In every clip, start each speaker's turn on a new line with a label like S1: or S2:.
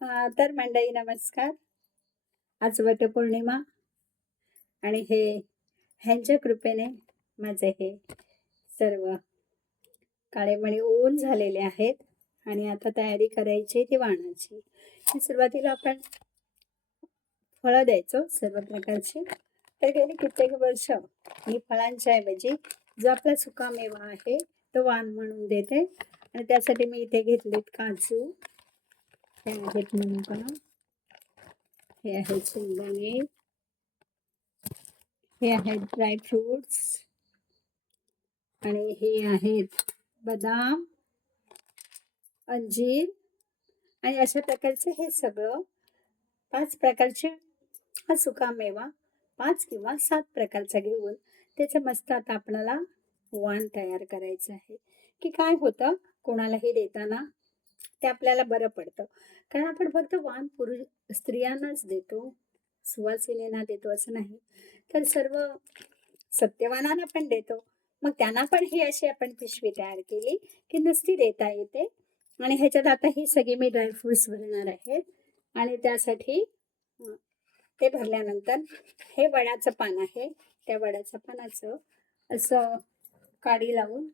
S1: तर मंडई नमस्कार. आज वटपौर्णिमा आणि हे ह्यांच्या कृपेने माझे हे सर्व काळेमणी ओन झालेले आहेत आणि आता तयारी करायची ती वाणाची. ही सुरुवातीला आपण फळं द्यायचो सर्व प्रकारची. तर गेली कित्येक वर्ष मी फळांच्या ऐवजी जो आपला सुकामेवा आहे तो वाण म्हणून देते. आणि त्यासाठी मी इथे घेतलेत काजू हे आहेत मुंगा हे आहेत शेंगदाणे. हे आहेत ड्रायफ्रुट्स आणि हे आहेत बदाम अंजीर. आणि अशा प्रकारचे हे सगळं पाच प्रकारचे हा सुका मेवा पाच किंवा सात प्रकारचा घेऊन त्याचं मस्त आता आपल्याला वाण तयार करायचं आहे. की काय होतं? कोणालाही देताना ते आपल्याला बरं पडतं. कारण आपण फक्त वाण पुरुष स्त्रियांनाच देतो. सुवासिनींना देतो असं नाही. तर सर्व सत्यवानांना पण देतो. मग त्यांना पण ही अशी आपण पिशवी तयार केली की नुसती देता येते. आणि ह्याच्यात आता ही सगळी मी ड्रायफ्रुट्स भरणार आहेत. आणि त्यासाठी ते भरल्यानंतर हे वडाचं पान आहे. त्या वडाच्या पानाचं असं काडी लावून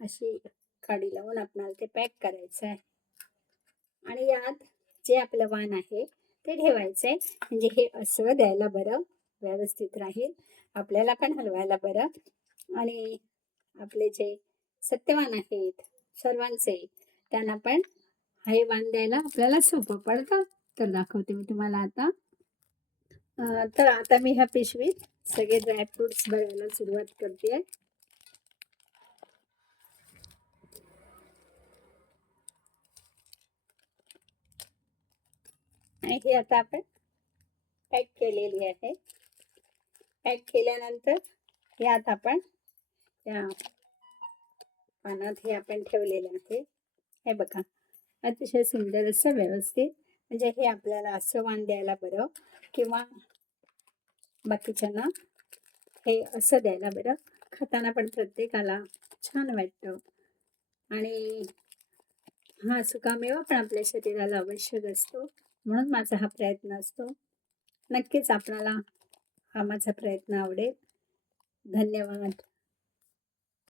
S1: अशी काडी लावून आपणाला ते पॅक करायचं आहे आणि यात जे आपलं वाण आहे ते ठेवायचं आहे म्हणजे हे असं द्यायला बरं व्यवस्थित राहील. आपल्याला पण हलवायला बरं. आणि आपले जे सत्यवान आहेत सर्वांचे त्यांना पण हे वाण द्यायला आपल्याला सोपं पडतं. तर दाखवते मी तुम्हाला आता. तर आता मी ह्या पिशवीत सगळे ड्रायफ्रुट्स भरायला सुरुवात करते आणि हे आता आपण पॅक केलेली आहे. पॅक केल्यानंतर यात आपण या पानात हे आपण ठेवलेलं आहे. हे बघा अतिशय सुंदर असं व्यवस्थित म्हणजे हे आपल्याला असं वाण द्यायला बरं किंवा बाकीच्यांना हे असं द्यायला बरं. खाताना पण प्रत्येकाला छान वाटतं. आणि हा सुकामेवा पण आपल्या शरीराला आवश्यक असतो. म्हणून माझा हा प्रयत्न असतो. नक्कीच आपणाला हा माझा प्रयत्न आवडेल. धन्यवाद.